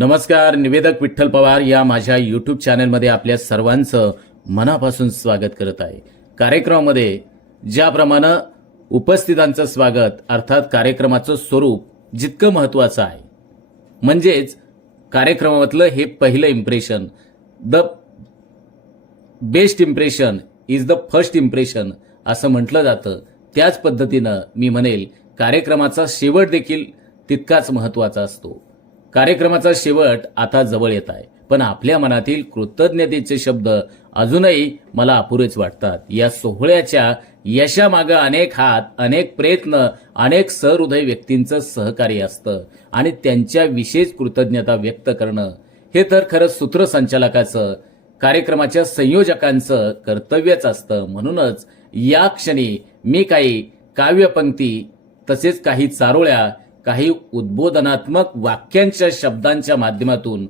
नमस्कार निवेदक विठ्ठल पवार या माझ्या यूट्यूब चॅनलमध्ये आपल्या सर्वांचं मनापासून स्वागत करत आहे. कार्यक्रमामध्ये ज्याप्रमाणे उपस्थितांचं स्वागत अर्थात कार्यक्रमाचं स्वरूप जितकं महत्त्वाचं आहे. म्हणजेच कार्यक्रमातलं हे पहिलं impression the best impression is the first impression असं म्हटलं जातं. त्याच पद्धतीनं मी म्हणेल कार्यक्रमाचा शेवट देखील तितकाच महत्त्वाचा असतो. कार्यक्रमाचा शेवट आता जवळ येत आहे. पण आपल्या मनातील कृतज्ञतेचे शब्द अजूनही मला अपुरेच वाटतात. या सोहळ्याच्या यशामागं अनेक हात अनेक प्रयत्न अनेक सहृदय व्यक्तींचं सहकार्य असतं. आणि त्यांच्या विशेष कृतज्ञता व्यक्त करणं हे तर खरं सूत्रसंचालकाचं कार्यक्रमाच्या संयोजकांचं कर्तव्यच असतं. म्हणूनच या क्षणी मी काही काव्यपंक्ती तसेच काही चारोळ्या काही उद्बोधनात्मक वाक्यांच्या शब्दांच्या माध्यमातून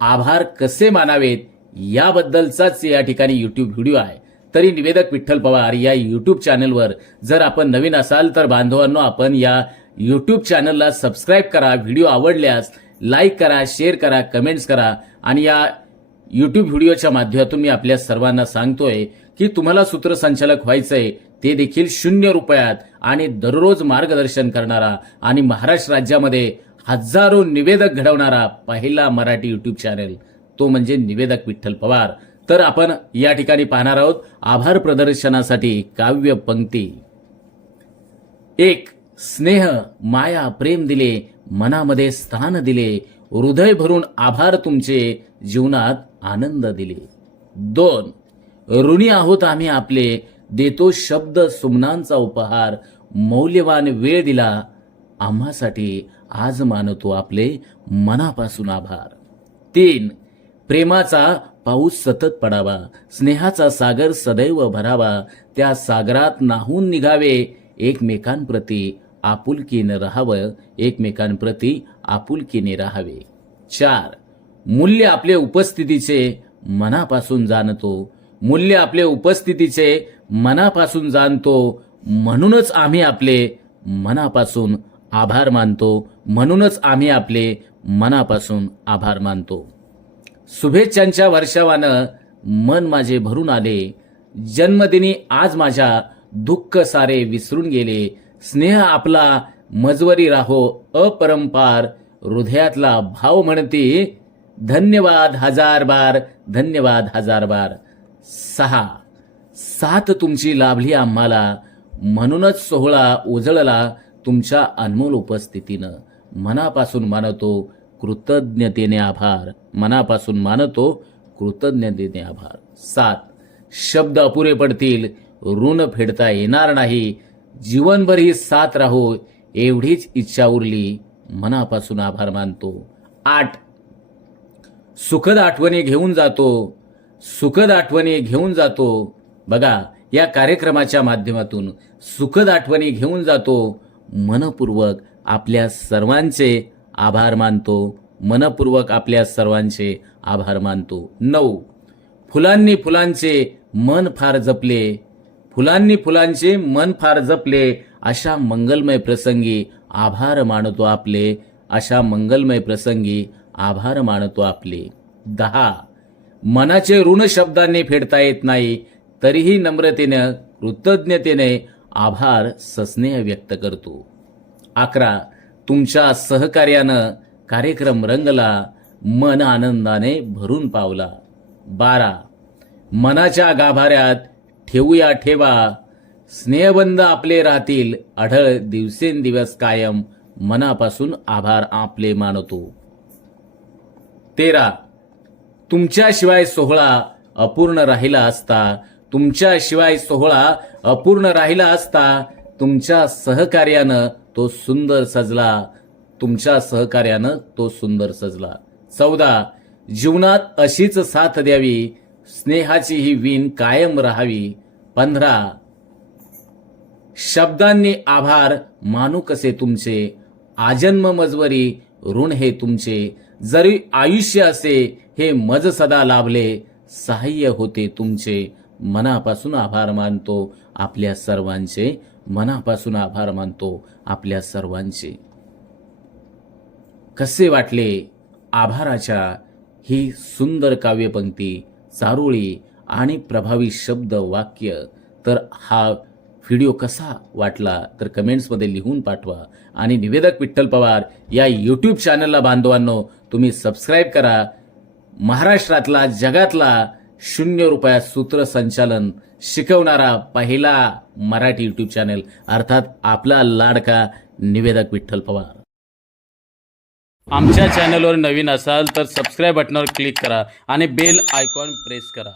आभार कसे मानावेत याबद्दलचाच या ठिकाणी युट्यूब व्हिडिओ आहे. तरी निवेदक विठ्ठल पवार या युट्यूब चॅनलवर जर आपण नवीन असाल तर बांधवांनो आपण या युट्यूब चॅनलला सबस्क्राईब करा व्हिडिओ आवडल्यास लाईक करा शेअर करा कमेंट्स करा आणि या यूट्यूब व्हिडिओच्या माध्यमातून मी आपल्या सर्वांना सांगतोय की तुम्हाला सूत्रसंचालक व्हायचंय ते देखील शून्य रुपयात आणि दररोज मार्गदर्शन करणारा आणि महाराष्ट्र राज्यामध्ये हजारो निवेदक घडवणारा पहिला मराठी युट्यूब चॅनेल तो म्हणजे निवेदक विठ्ठल पवार. तर आपण या ठिकाणी पाहणार आहोत आभार प्रदर्शनासाठी काव्य पंक्ती. एक स्नेह माया प्रेम दिले मनामध्ये स्थान दिले हृदय भरून आभार तुमचे जीवनात आनंद दिले. दोन ऋणी आहोत आम्ही आपले देतो शब्द सुमनांचा उपहार. मौल्यवान वेळ दिला. आम्हासाठी आज मानतो आपले मनापासून आभार. तीन प्रेमाचा पाऊस सतत पडावा. स्नेहाचा सागर सदैव भरावा. त्या सागरात नाहून निघावे. एकमेकांप्रती आपुलकीने राहावं. एकमेकांप्रती आपुलकीने राहावे. चार मूल्य आपले उपस्थितीचे मनापासून जाणतो. मूल्य आपले उपस्थितीचे मनापासून जाणतो म्हणूनच आम्ही आपले मनापासून आभार मानतो म्हणूनच आम्ही आपले मनापासून आभार मानतो. शुभेच्छांच्या वर्षावानं मन माझे भरून आले जन्मदिनी आज माझ्या दुःख सारे विसरून गेले स्नेह आपला मजवरी राहो अपरंपार हृदयातला भाव म्हणते धन्यवाद हजार बार धन्यवाद हजार बार. सहा. साथ तुमची लाभली आम्हाला. म्हणूनच सोहळा उजळला तुमच्या अनमोल उपस्थितीनं. मनापासून मानतो कृतज्ञतेने आभार. मनापासून मानतो कृतज्ञतेने आभार. सात. शब्द अपुरे पडतील. ऋण फेडता येणार नाही. जीवनभर ही साथ राहो. एवढीच इच्छा उरली. मनापासून आभार मानतो. आठ. सुखद आठवणी घेऊन जातो. सुखद आठवणी घेऊन जातो. बघा या कार्यक्रमाच्या माध्यमातून सुखद आठवणी घेऊन जातो. मनपूर्वक आपल्या सर्वांचे आभार मानतो. मनपूर्वक आपल्या सर्वांचे आभार मानतो. नऊ. फुलांनी फुलांचे मन फार जपले. फुलांनी फुलांचे मन फार जपले. अशा मंगलमय प्रसंगी आभार मानतो आपले. अशा मंगलमय प्रसंगी आभार मानतो आपले. दहा. मनाचे ऋण शब्दांनी फेडता येत नाही. तरीही नम्रतेनं कृतज्ञतेने आभार सस्नेह व्यक्त करतो. अकरा तुमच्या सहकार्यानं कार्यक्रम रंगला मन आनंदाने भरून पावला. बारा मनाच्या गाभाऱ्यात ठेवूया ठेवा स्नेहबंध आपले राहतील आढळ दिवसेंदिवस कायम मनापासून आभार आपले मानतो. तेरा तुमच्याशिवाय सोहळा अपूर्ण राहिला असता तुमच्याशिवाय सोहळा अपूर्ण राहिला असता तुमच्या सहकार्यानं तो सुंदर सजला. तुमच्या सहकार्यानं तो सुंदर सजला. चौदा जीवनात अशीच साथ द्यावी. स्नेहाची ही वीण कायम राहावी. पंधरा शब्दांनी आभार मानू कसे तुमचे. आजन्म मजवरी ऋण हे तुमचे. जरी आयुष्य असे हे मज सदा लाभले. सहाय्य होते तुमचे. मनापासून आभार मानतो आपल्या सर्वांचे. मनापासून आभार मानतो आपल्या सर्वांचे. कसे वाटले आभाराच्या ही सुंदर काव्यपंक्ती चारोळी आणि प्रभावी शब्द वाक्य? तर हा व्हिडिओ कसा वाटला तर कमेंट्समध्ये लिहून पाठवा. आणि निवेदक विठ्ठल पवार या यूट्यूब चॅनलला बांधवांनो तुम्ही सबस्क्राईब करा. महाराष्ट्रातला जगातला शून्य रुपयात सूत्रसंचालन शिकवणारा पहिला मराठी यूट्यूब चॅनेल अर्थात आपला लाडका निवेदक विठ्ठल पवार. आमच्या चॅनलवर नवीन असाल तर सबस्क्राईब बटनावर क्लिक करा आणि बेल आयकॉन प्रेस करा.